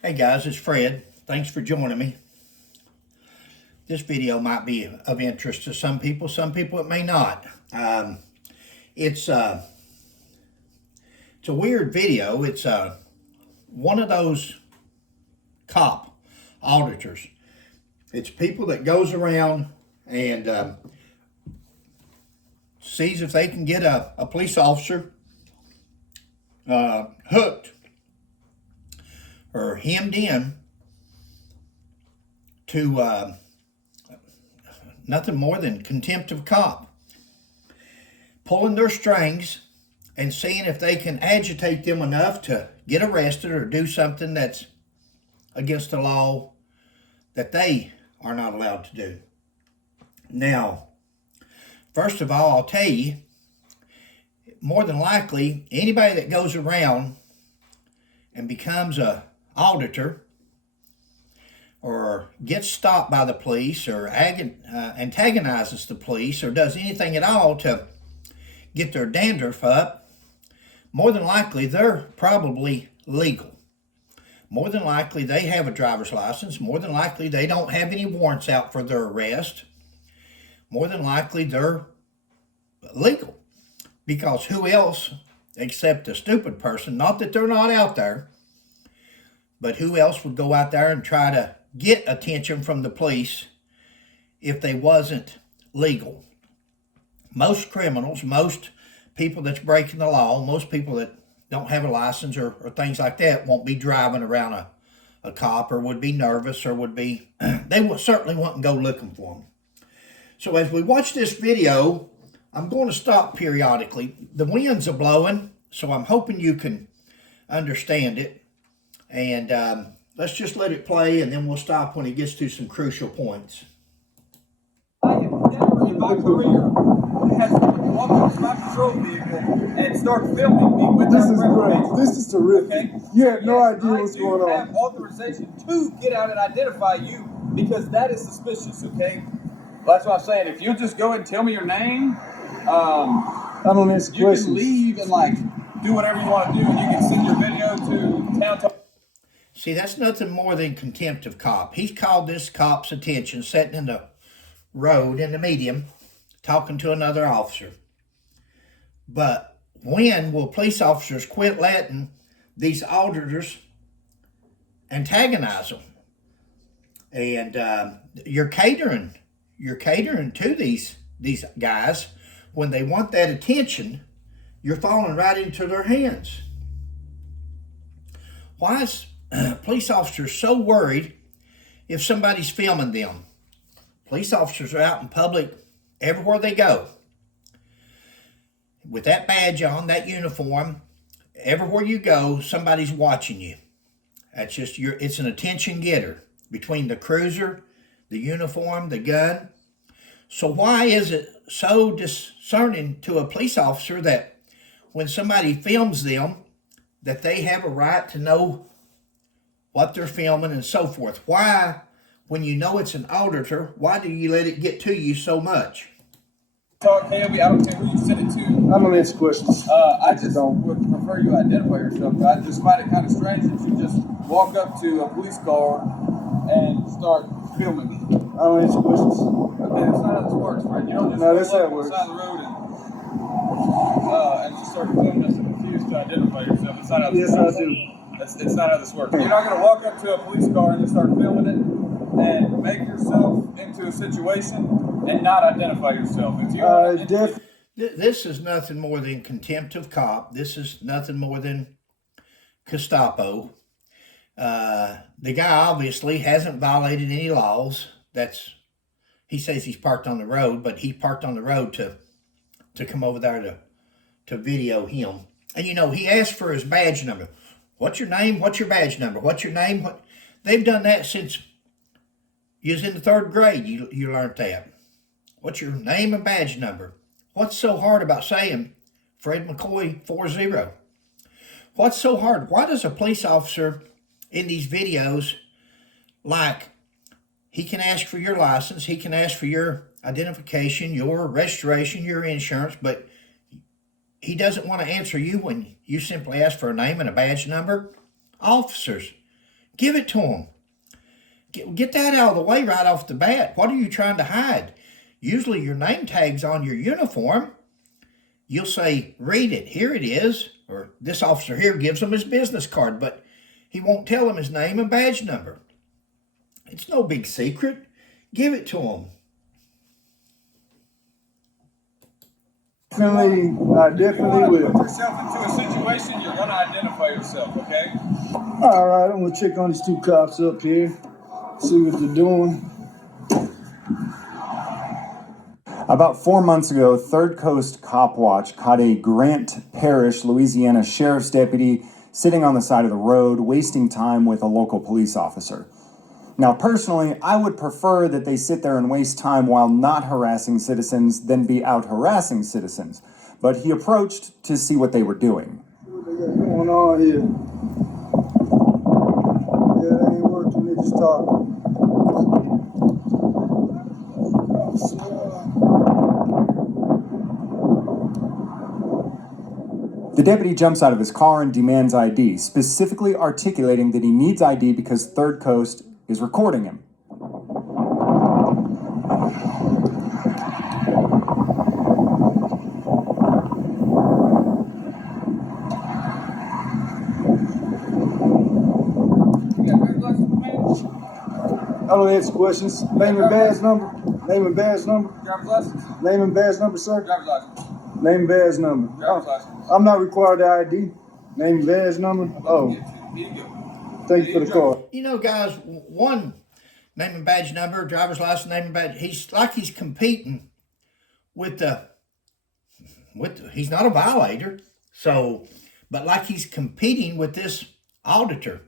Hey guys, it's Fred. Thanks for joining me. This video might be of interest to some people it may not. It's a weird video. It's one of those cop auditors. It's people that goes around and sees if they can get a police officer hooked or hemmed in to nothing more than contempt of cop, pulling their strings and seeing if they can agitate them enough to get arrested or do something that's against the law that they are not allowed to do. Now, first of all, I'll tell you, more than likely, anybody that goes around and becomes a auditor or gets stopped by the police or antagonizes the police or does anything at all to get their dandruff up, more than likely they're probably legal. More than likely they have a driver's license. More than likely they don't have any warrants out for their arrest. More than likely they're legal. Because who else except a stupid person, not that they're not out there, but who else would go out there and try to get attention from the police if they wasn't legal? Most criminals, most people that's breaking the law, most people that don't have a license or things like that won't be driving around a cop or would be nervous or would be, certainly wouldn't go looking for them. So as we watch this video, I'm going to stop periodically. The winds are blowing, so I'm hoping you can understand it. And let's just let it play, and then we'll stop when it gets to some crucial points. I have never in my career had someone walk up to my patrol vehicle and start filming me with This that is great. reservation. This is terrific. Okay? You have no Yes, idea what's going I on. have authorization to get out and identify you because that is suspicious, okay? That's what I'm saying. If you just go and tell me your name, I don't answer you questions. can leave and do whatever you want to do, and you can send your video to town talk. See, that's nothing more than contempt of cop. He's called this cop's attention, sitting in the road in the median, talking to another officer. But when will police officers quit letting these auditors antagonize them? And you're catering to these guys. When they want that attention, you're falling right into their hands. Why is police officers so worried if somebody's filming them? Police officers are out in public everywhere they go with that badge on, that uniform. Everywhere you go, somebody's watching you. That's just it's an attention getter between the cruiser, the uniform, the gun. So why is it so discerning to a police officer that when somebody films them, that they have a right to know what they're filming and so forth? Why, when you know it's an auditor, why do you let it get to you so much? Talk heavy. I don't care who you send it to. I don't answer questions. I just would prefer you identify yourself. I just find it kind of strange that you just walk up to a police car and start filming me. I don't answer questions. Okay, that's not how this works, right? You don't just No, that's walk how up it on the works. side of the road and just start filming us and refuse to identify yourself. It's not how this Yes, I works. do. It's not how this works. You're not going to walk up to a police car and just start filming it and make yourself into a situation and not identify yourself. If you Definitely. This is nothing more than contempt of cop. This is nothing more than Gestapo. The guy obviously hasn't violated any laws. He says he's parked on the road, but he parked on the road to come over there to video him. And he asked for his badge number. What's your name? What's your badge number? What's your name? They've done that since you was in the 3rd grade. You learned that. What's your name and badge number? What's so hard about saying Fred McCoy 40? What's so hard? Why does a police officer in these videos, he can ask for your license, he can ask for your identification, your registration, your insurance, but he doesn't want to answer you when you simply ask for a name and a badge number? Officers Give it to them. Get that out of the way right off the bat. What are you trying to hide? Usually your name tag's on your uniform. You'll say, read it, here it is. Or this officer here gives him his business card, but he won't tell him his name and badge number. It's no big secret. Give it to him. Definitely will. Put yourself into a situation, you're going to identify yourself, okay? All right, I'm gonna check on these two cops up here, see what they're doing. About 4 months ago, Third Coast Cop Watch caught a Grant Parish, Louisiana sheriff's deputy sitting on the side of the road, wasting time with a local police officer. Now, personally, I would prefer that they sit there and waste time while not harassing citizens than be out harassing citizens. But he approached to see what they were doing. What they got going on here? Yeah, they ain't working, they just talking. The deputy jumps out of his car and demands ID, specifically articulating that he needs ID because Third Coast is recording him. I don't answer questions. Name and badge number. Name and badge number. Driver's license? Name and badge number, sir. Driver's license. Name and badge number. Driver's license. I'm not required to ID. Name and badge number. Oh, Here you go. thank you for the call. You know, guys, one, name and badge number, driver's license, name and badge. He's competing with he's not a violator. So, but like he's competing with this auditor.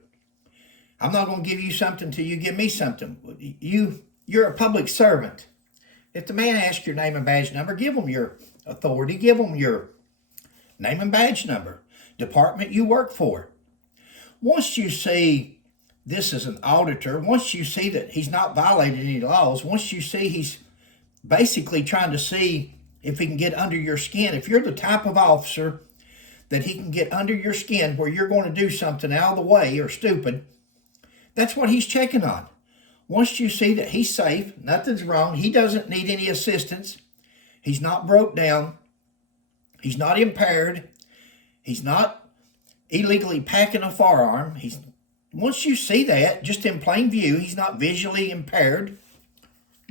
I'm not going to give you something till you give me something. You're a public servant. If the man asks your name and badge number, give him your authority, give him your name and badge number, department you work for. Once you see this is an auditor, once you see that he's not violated any laws, once you see he's basically trying to see if he can get under your skin, if you're the type of officer that he can get under your skin where you're going to do something out of the way or stupid, that's what he's checking on. Once you see that he's safe, nothing's wrong, he doesn't need any assistance, he's not broke down, he's not impaired, he's not illegally packing a firearm, once you see that, just in plain view, he's not visually impaired,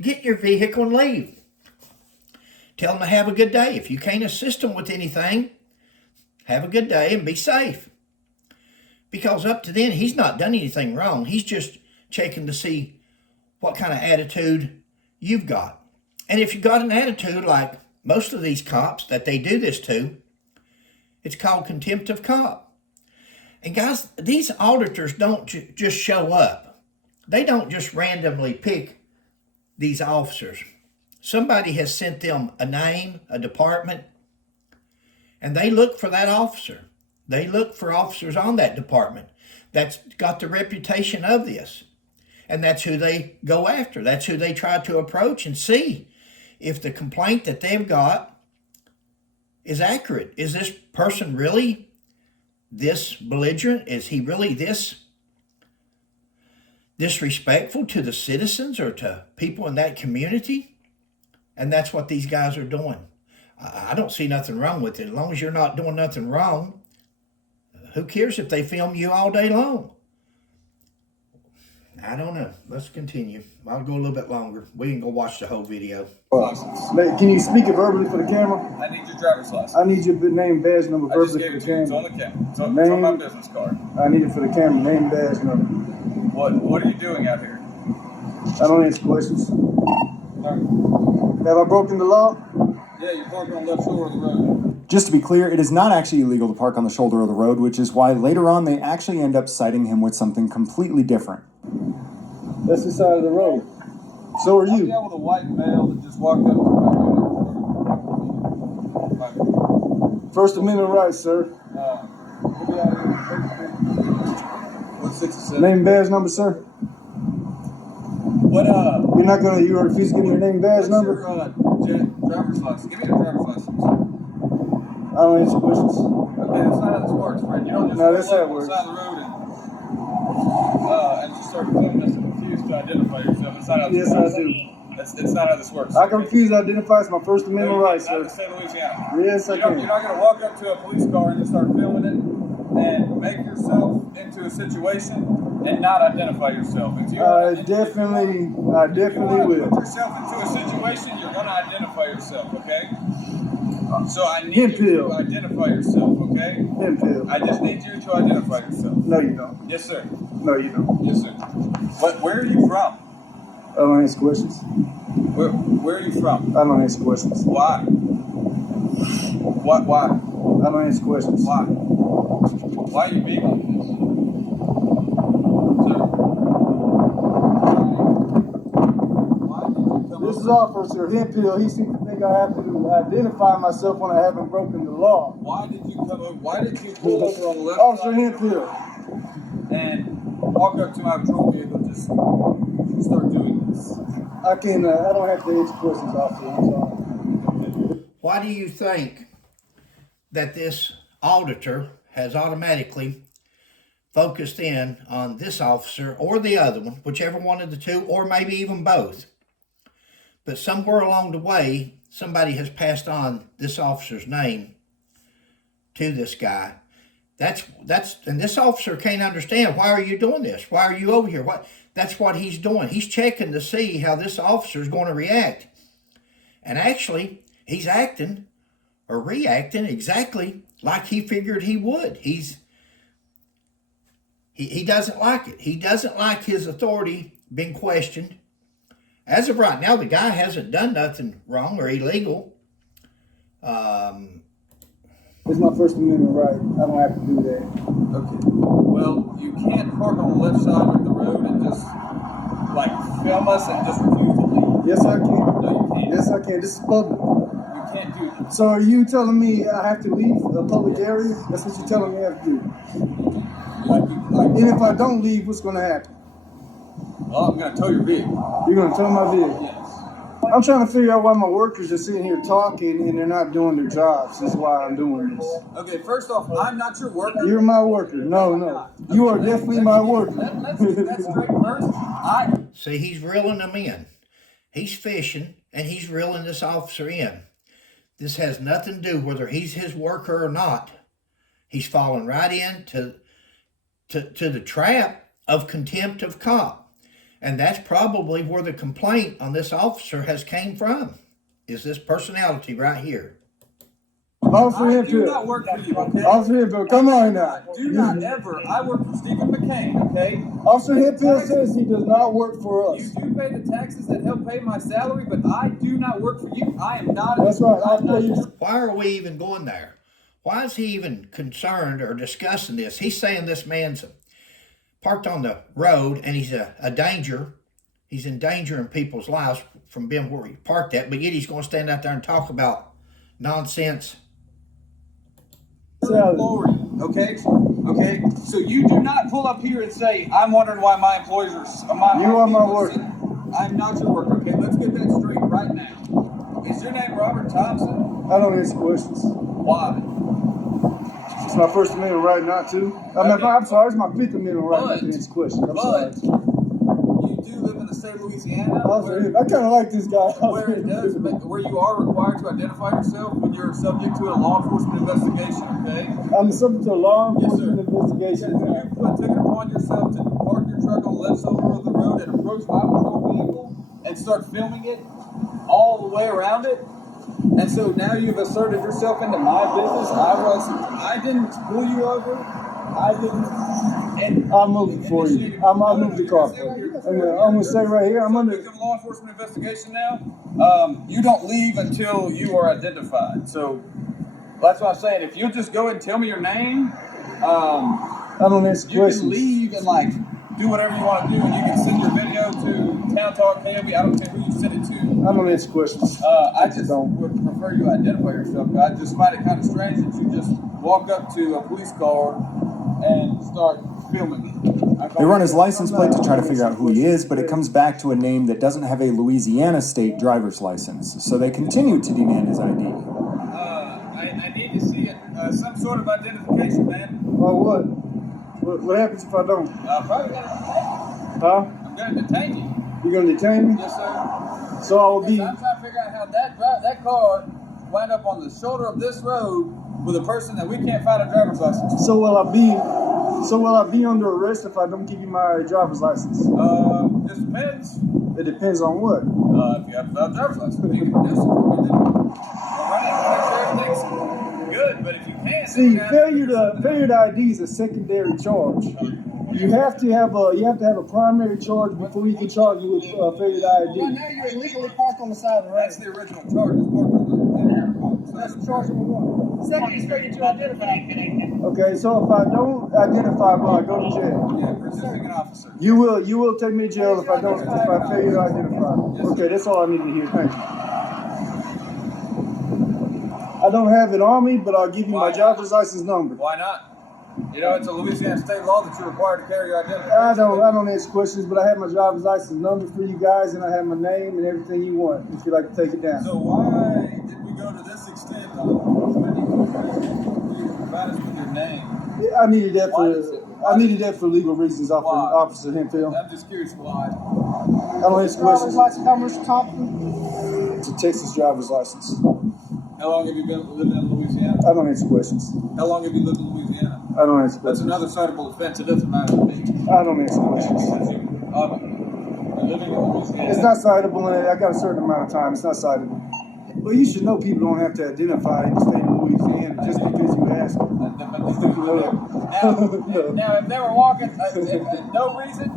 get in your vehicle and leave. Tell him to have a good day. If you can't assist him with anything, have a good day and be safe. Because up to then, he's not done anything wrong. He's just checking to see what kind of attitude you've got. And if you've got an attitude like most of these cops that they do this to, it's called contempt of cop. And guys, these auditors don't just show up. They don't just randomly pick these officers. Somebody has sent them a name, a department, and they look for that officer. They look for officers on that department that's got the reputation of this. And that's who they go after. That's who they try to approach and see if the complaint that they've got is accurate. Is this person really this belligerent? Is he really this disrespectful to the citizens or to people in that community? And that's what these guys are doing. I don't see nothing wrong with it. As long as you're not doing nothing wrong, who cares if they film you all day long? I don't know. Let's continue. I'll go a little bit longer. We can go watch the whole video. Can you speak it verbally for the camera? I need your driver's license. I need your name, badge number I just verbally gave for it the to you. It's on camera. the camera. It's on my business card. I need it for the camera, name, badge number. What are you doing out here? I don't answer questions. No. Have I broken the law? Yeah, you're parking on the left shoulder of the road. Just to be clear, it is not actually illegal to park on the shoulder of the road, which is why later on they actually end up citing him with something completely different. That's the side of the road. So are I'm you. dealing with a white male that just walked up to my unit. First Amendment rights, sir. What's 67? Name, badge number, sir. What You refuse to give me your name, badge what's number? your driver's license? Give me your driver's license. I don't answer questions. Okay, that's not how this works, friend. You don't just No, that's how it on the works. side of the road and to identify yourself. It's not how this Yes, I works. do. It's not how this works. I can refuse to identify. It's my First Amendment No, right, not in the sir. state of Louisiana. Yes, I You're can. not going to walk up to a police car and just start filming it and make yourself into a situation and not identify yourself. If you I if definitely you want to will. put yourself into a situation, you're going to identify yourself, okay? So I need Hemp you hill. to identify yourself, okay? Hemp hill. I just need you to identify yourself. No, you don't. Yes, sir. No, you don't. Yes, sir. Where are you from? I don't answer questions. Where are you from? I don't answer questions. Why? Why? I don't answer questions. Why? Why are you being like this? Sir. Why did you come This is over? Officer Hemp hill. He seems to think I have to identify myself when I haven't broken the law. Why did you come over? Why did you pull over on the left Officer side Hemp hill. and walk up to my patrol vehicle and just start doing this? I don't have to answer questions, officer. I'm sorry. Why do you think that this auditor has automatically focused in on this officer or the other one, whichever one of the two, or maybe even both? But somewhere along the way, somebody has passed on this officer's name to this guy. And this officer can't understand, why are you doing this? Why are you over here? That's what he's doing. He's checking to see how this officer is going to react. And actually, he's acting or reacting exactly like he figured he would. He doesn't like it. He doesn't like his authority being questioned. As of right now, the guy hasn't done nothing wrong or illegal. It's my First Amendment right. I don't have to do that. Okay. Well, you can't park on the left side of the road and just like film us and just refuse to leave. Yes, I can. No, you can't. Yes, I can. This is public. You can't do that. So are you telling me I have to leave a public area? That's what you're telling me I have to do. And if I don't leave, what's going to happen? Well, I'm going to tow your vehicle. You're going to tow my vehicle? Yes. I'm trying to figure out why my workers are sitting here talking and they're not doing their jobs. That's why I'm doing this. Okay, first off, I'm not your worker. You're my worker. No. You are definitely my worker. Let's get that straight first. See, he's reeling them in. He's fishing, and he's reeling this officer in. This has nothing to do whether he's his worker or not. He's fallen right into the trap of contempt of cop. And that's probably where the complaint on this officer has came from, is this personality right here. Officer I Hemp do hill. not work for you, okay? Officer Hemp hill, come on now. Do not ever. I work for Stephen McCain, okay? Officer Hemp hill says he does not work for You us. do pay the taxes that help pay my salary, but I do not work for you. I am not. That's right. I pay you. Why are we even going there? Why is he even concerned or discussing this? He's saying this man's parked on the road and he's a danger. He's endangering people's lives from being where he parked at, but yet he's going to stand out there and talk about nonsense. Employee, okay? Okay? So you do not pull up here and say, I'm wondering why my employees are... You are my worker. I'm not your worker, okay? Let's get that straight right now. Is your name Robert Thompson? I don't answer questions. Why? It's my First Amendment right not to. I'm sorry, it's my Fifth Amendment right not to answer questions. I'm sorry. You do live in the state of Louisiana, I kind of like this guy. where you are required to identify yourself when you're subject to a law enforcement investigation, okay? I'm subject to a law Yes, sir. enforcement investigation. You put a ticket upon yourself to park your truck on the left shoulder of the road and approach my patrol vehicle and start filming it all the way around it. And so now you've asserted yourself into my business. I didn't pull you over. I didn't. I'll move it for you. I'll move the car for you. I'm going to stay right here. I'm under. Become a law enforcement investigation now. You don't leave until you are identified. So that's what I'm saying. If you just go ahead and tell me your name, I don't answer you questions. can leave and like do whatever you want to do, and you can send your video to Town Talk KOB. I don't care who you send it to. I don't answer questions. I just would prefer you identify yourself. I just find it kind of strange that you just walk up to a police car and start filming it. They run his license plate to try to figure out who he is, but it comes back to a name that doesn't have a Louisiana state driver's license. So they continue to demand his ID. I need to see some sort of identification, man. Or what? What happens if I don't? Probably got a complaint. Huh? I'm gonna detain you. You're gonna detain me? Yes, sir. So I will be. I'm trying to figure out how that car wound up on the shoulder of this road with a person that we can't find a driver's license. So will I be under arrest if I don't give you my driver's license? Just depends. It depends on what. If you have a driver's license, you can just run it. Make sure everything's good, but if you can't, See, failure to ID is a secondary charge. You have to have a primary charge before you can charge you with failure to Right ID. now you're illegally parked on the side of the road. That's the original charge. It's parked on the That's charge number one. Second is failure to identify. Okay, so if I don't identify, will I go to jail? Yeah, resisting an officer. You will take me to jail if I fail to identify. Okay, that's all I need to hear. Thank you. I don't have it on me, but I'll give you my driver's license number. Why not? You know, it's a Louisiana state law that you're required to carry your identity. I don't ask questions, but I have my driver's license number for you guys, and I have my name and everything you want. If you'd like to take it down. So why did we go to this extent on spending you provide us with your name? I needed that for legal reasons, Officer Hemphill. I'm just curious why. I don't ask questions. Driver's license number, Mr. Thompson. It's a Texas driver's license. How long have you been living in Louisiana? I don't answer questions. How long have you lived in Louisiana? I don't answer That's questions. another citable offense. It doesn't matter to me. I don't answer questions. Because you're living in Louisiana. It's not citable, and I got a certain amount of time. It's not citable. Well, you should know people don't have to identify in the state of Louisiana just because you ask them. Now, if they were walking for no reason,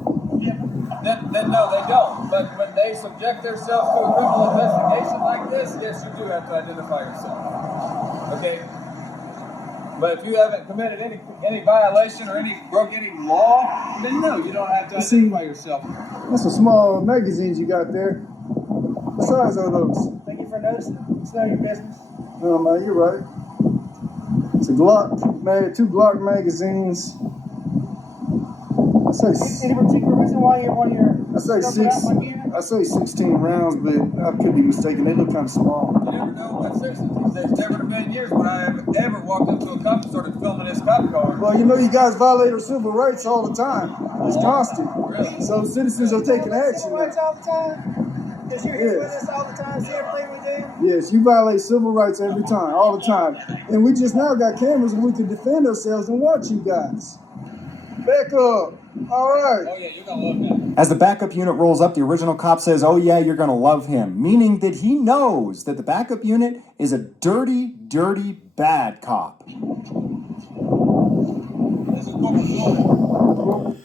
then no, they don't. But when they subject themselves to a criminal investigation like this, yes, you do have to identify yourself. Okay? But if you haven't committed any violation or broke any law, then no, you don't have to identify yourself. That's some small magazines you got there. What size are those? Thank you for noticing. It's none of your business. No, man, you're right. It's a Glock, man, 2 Glock magazines. Any particular reason why you're I say 16 rounds, but I could be mistaken. They look kind of small. You never know about citizens these days. Never in a million years would I have ever walked up to a cop and started filming his cop car. Well, you know, you guys violate our civil rights all the time. It's constant. Really? So citizens are taking action Civil rights now. all the time? Because you're here with Yes. us all the time, see everything we do? Yes, you violate civil rights every time, all the time. And we just now got cameras and we can defend ourselves and watch you guys. Back up. All right. Oh yeah, you're gonna love that. As the backup unit rolls up, the original cop says, "Oh yeah, you're gonna love him," meaning that he knows that the backup unit is a dirty, dirty, bad cop. This is Corporal Floyd.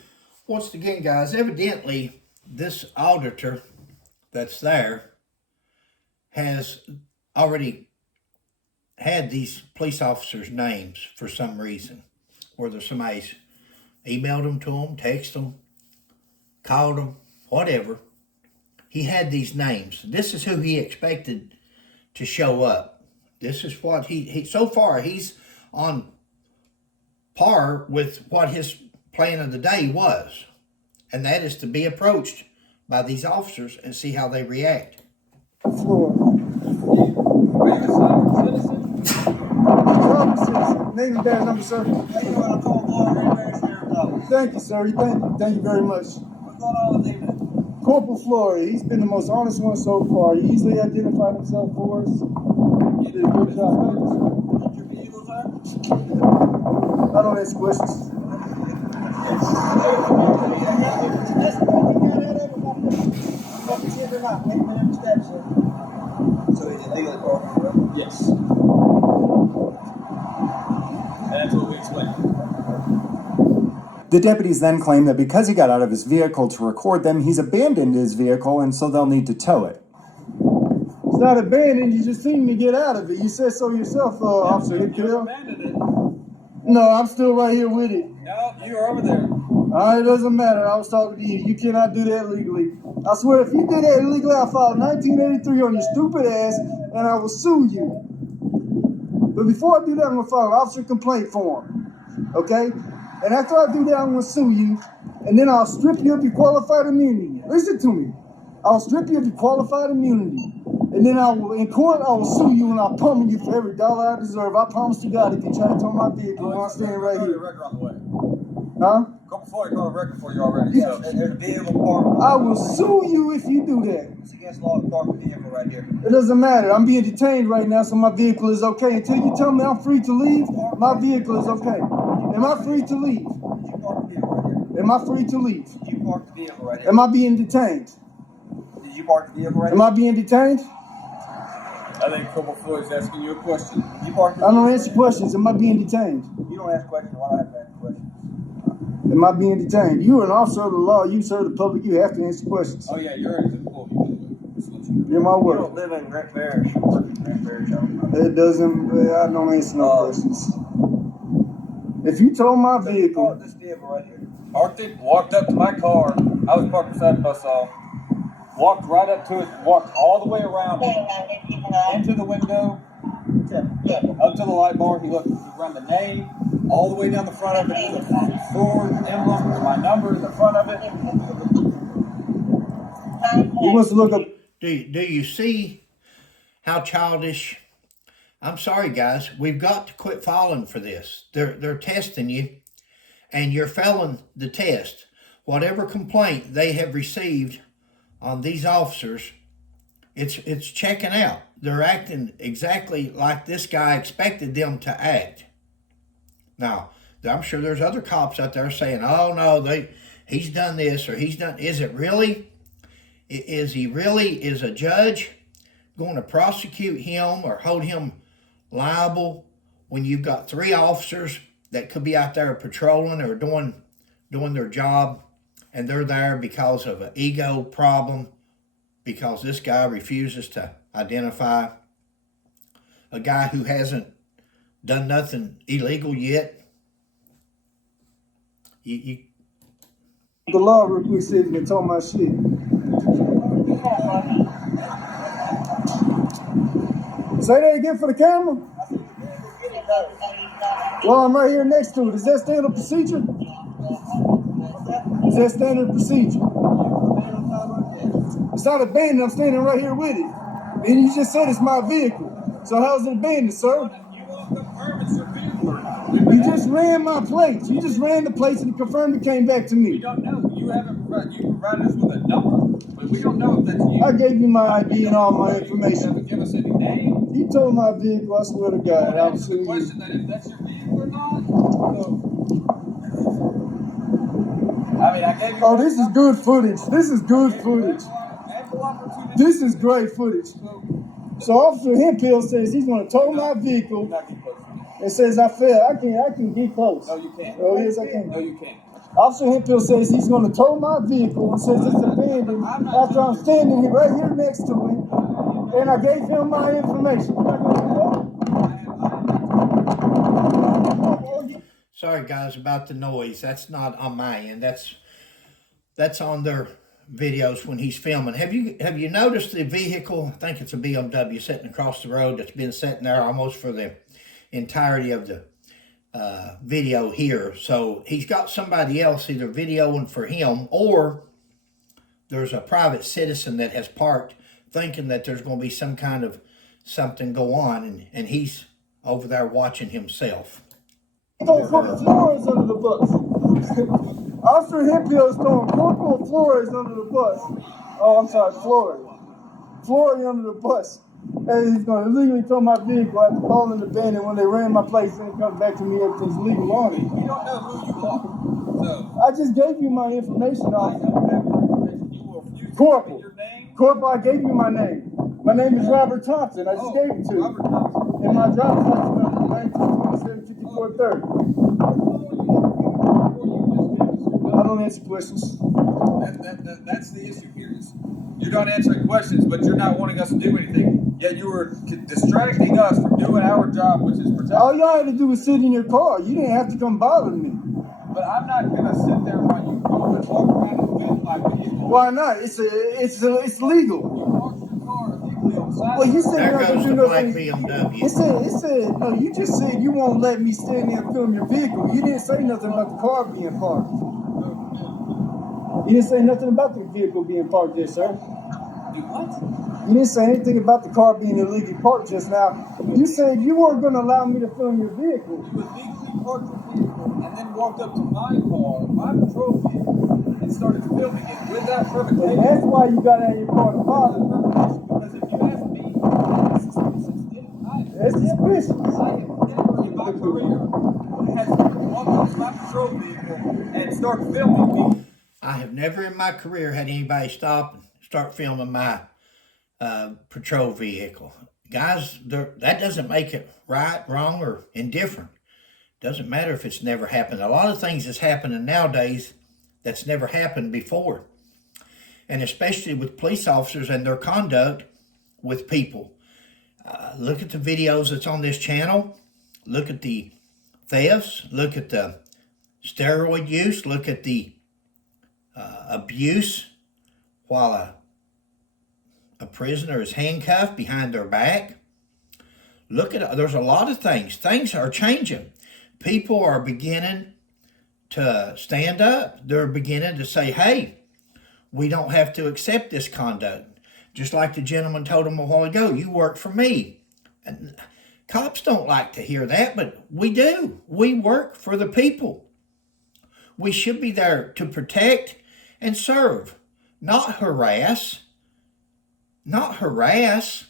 Once again, guys, evidently this auditor that's there has already had these police officers' names for some reason. Whether somebody's emailed them to him, texted them, called them, whatever. He had these names. This is who he expected to show up. This is what he so far he's on par with what his plan of the day was. And that is to be approached by these officers and see how they react. Floor. Are you a citizen? Name and badge number, sir. Thank you, sir. Thank you very much. What's going on with you? Corporal Floyd, he's been the most honest one so far. He easily identified himself for us. He did a good job. That's your vehicle, sir? I don't ask questions. So he's illegally parked on the road? Yes. And that's what we explained. The deputies then claim that because he got out of his vehicle to record them, he's abandoned his vehicle and so they'll need to tow it. It's not abandoned. You just seen me get out of it. You said so yourself, Officer You Hickel. abandoned it. No, I'm still right here with it. No, you were over there. It doesn't matter. I was talking to you. You cannot do that legally. I swear, if you did that illegally, I'll file 1983 on your stupid ass, and I will sue you. But before I do that, I'm going to file an officer complaint form. Okay? And after I do that, I'm going to sue you, and then I'll strip you of your qualified immunity. Listen to me. I'll strip you of your qualified immunity. And then in court, I will sue you and I'll pummel you for every dollar I deserve. I promise to God if you try to tow my vehicle while I'm standing right here. Record on the way. Huh? Corporal Floyd got a record for you already. Yeah. So there's a vehicle parked. I will sue you if you do that. It's against law to park a vehicle right here. It doesn't matter. I'm being detained right now, so my vehicle is okay. Until you tell me I'm free to leave, my vehicle is okay. Am I free to leave? Did you park the vehicle right here? Am I free to leave? Did you park the vehicle right here? Am I being detained? Did you park the vehicle right Am here? I being detained? I think Corporal Floyd's asking you a question. Did you park the I don't vehicle answer right here? questions. Am I being detained? You don't ask questions. Why do I have to ask questions? Am I being detained? You are an officer of the law. You serve the public. You have to answer questions. Oh yeah, you're an employee. By the way. Just let you know. In my You word. don't live in Grant Parish. You work in Grant Parish. It doesn't. I don't answer no questions. If you told my vehicle, Parked this vehicle right here. Parked it. Walked up to my car. I was parked beside the bus stop. Walked right up to it. Walked all the way around it. Into the window. Up to the light bar. He looked. He ran the name. All the way down the front of it. The sword emblem. My number in the front of it. he wants to look up. Do you see how childish? I'm sorry, guys. We've got to quit falling for this. They're testing you, and you're failing the test. Whatever complaint they have received on these officers, it's checking out. They're acting exactly like this guy expected them to act. Now, I'm sure there's other cops out there saying, "Oh no, he's done this or he's done." Is it really? Is he really? Is a judge going to prosecute him or hold him liable when you've got 3 officers that could be out there patrolling or doing their job, and they're there because of an ego problem, because this guy refuses to identify a guy who hasn't done nothing illegal yet? You The law real quick said you can talk my shit. Say that again for the camera. Well, I'm right here next to it. Is that standard procedure? Is that standard procedure? It's not abandoned. I'm standing right here with it. And you just said it's my vehicle. So how's it abandoned, sir? You want the permits your vehicle or not? You just ran my plates. You just ran the plates and confirmed it came back to We me. don't know. You provided us with a number, but we don't know if that's you. I gave you my ID and all my You information. haven't given us any name. He told my vehicle, I swear to God, I'll Answer sue the you. question that if that's your vehicle or not. So, I mean, I gave you. Oh, this is good footage. This is good footage. Ample opportunity. This is great footage. So Officer Hemphill says he's going to tow my You're vehicle not getting close. and says I failed. I can get close. No, you can't. Oh, yes, I can. No, you can't. Officer Hemphill says he's going to tow my vehicle and says it's abandoned after I'm standing here right here next to him and I gave him my information. You're not gonna do that? Sorry, guys, about the noise. That's not on my end. That's on their videos when he's filming. Have you noticed the vehicle? I think it's a BMW sitting across the road that's been sitting there almost for the entirety of the video here. So he's got somebody else either videoing for him, or there's a private citizen that has parked thinking that there's going to be some kind of something go on, and he's over there watching himself. Don't put Flores under the bus. Officer Hemphill is throwing Corporal Flores under the bus. Oh, I'm sorry, Flores. Flores under the bus. And he's going to illegally tow my vehicle after calling the band, and when they ran my place and it comes back to me, everything's legal on it. We don't know who you are. So, I just gave you my information, I officer. don't have your information. You will refuse to Corporal. give me your name. Corporal, I gave you my name. My name is Robert Thompson. I just gave it to you. Robert Thompson. And my driver's license number is 1927 I don't answer questions. That's the issue here. Is you're not answering questions, but you're not wanting us to do anything. Yet you were distracting us from doing our job, which is protecting. All y'all had to do was sit in your car. You didn't have to come bother me. But I'm not gonna sit there while you go and walk around and film my vehicle. Why not? It's legal. You parked your car illegally on the side. Well, you said There you're not goes gonna the do black nothing. BMW. It said, no, you just said you won't let me stand there and film your vehicle. You didn't say nothing about the car being parked. You didn't say nothing about the vehicle being parked there, sir. Do what? You didn't say anything about the car being illegally parked just now. You said you weren't going to allow me to film your vehicle. You illegally parked your vehicle, and then walked up to my car, my patrol vehicle, and started filming it without And provocation. that's why you got out of your car to bother me. Because if you ask me, it's suspicious. That's suspicious. I have never in my career had someone walk up to my patrol vehicle and start filming me. I have never in my career had anybody stop and start filming my patrol vehicle. Guys, that doesn't make it right, wrong, or indifferent. Doesn't matter if it's never happened. A lot of things is happening nowadays that's never happened before. And especially with police officers and their conduct with people. Look at the videos that's on this channel. Look at the thefts. Look at the steroid use. Look at the abuse while a prisoner is handcuffed behind their back. Look at, there's a lot of things. Things are changing. People are beginning to stand up. They're beginning to say, hey, we don't have to accept this conduct. Just like the gentleman told him a while ago, you work for me. And cops don't like to hear that, but we do. We work for the people. We should be there to protect and serve, not harass. Not harass.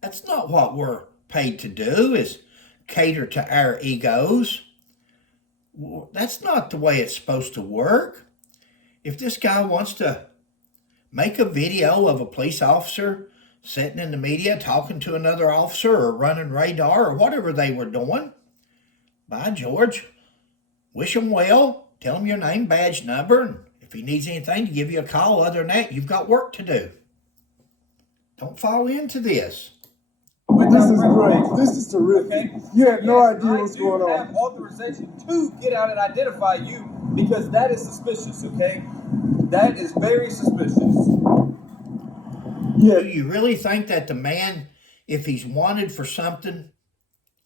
That's not what we're paid to do, is cater to our egos. That's not the way it's supposed to work. If this guy wants to make a video of a police officer sitting in the media talking to another officer or running radar or whatever they were doing, by George, wish him well, tell him your name, badge number, and if he needs anything to give you a call. Other than that, you've got work to do. Don't fall into this. This is great. This is terrific. Okay? You have no Yes, idea what's going I do have on. authorization to get out and identify you because that is suspicious, okay? That is very suspicious. Yeah. Do you really think that the man, if he's wanted for something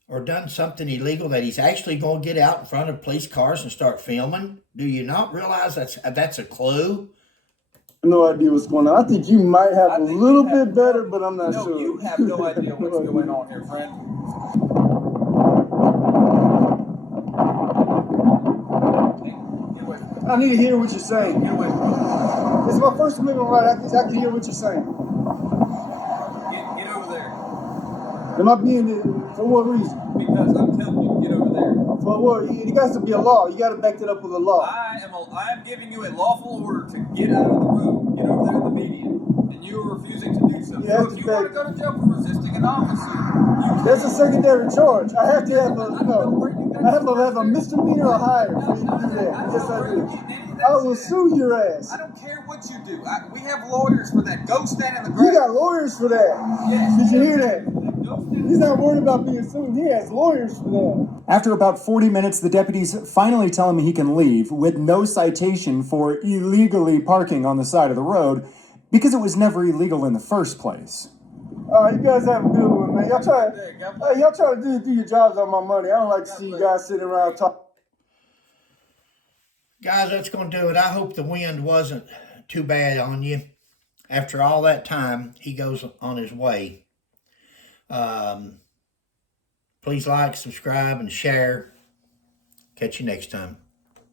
or done something illegal, that he's actually going to get out in front of police cars and start filming? Do you not realize that's a clue? No idea what's going on. I think you might have I a think little you have bit better, but I'm not no, sure. you have no idea what's going on here, friend. Get away from me. I need to hear what you're saying. Get away from me. It's my First Amendment right. I can hear what you're saying. Get over there. Am I being for what reason? Because I'm telling you, get over there. For what? It has to be a law. You got to back it up with a law. I am giving you a lawful order to get out of the room. Get over there in the median. And you are refusing to do so. Yeah, So if you want to go to jail for resisting an officer, you can. That's a secondary charge. I have to have I don't know where you got I have to have a misdemeanor or higher for you to do that. I don't Yes, know I where do. you're getting any of that I will shit. sue your ass. I don't care what you do. We have lawyers for that. Go stand in the You grass. got lawyers for that. Yes. Did you hear that? Go stand in He's the not worried about being sued. He has lawyers for that. After about 40 minutes, the deputies finally tell him he can leave with no citation for illegally parking on the side of the road because it was never illegal in the first place. All right, you guys have a good one, man. Y'all try to do your jobs on my money. I don't like to see you guys sitting around talking. Guys, that's going to do it. I hope the wind wasn't too bad on you. After all that time, he goes on his way. Please like, subscribe, and share. Catch you next time.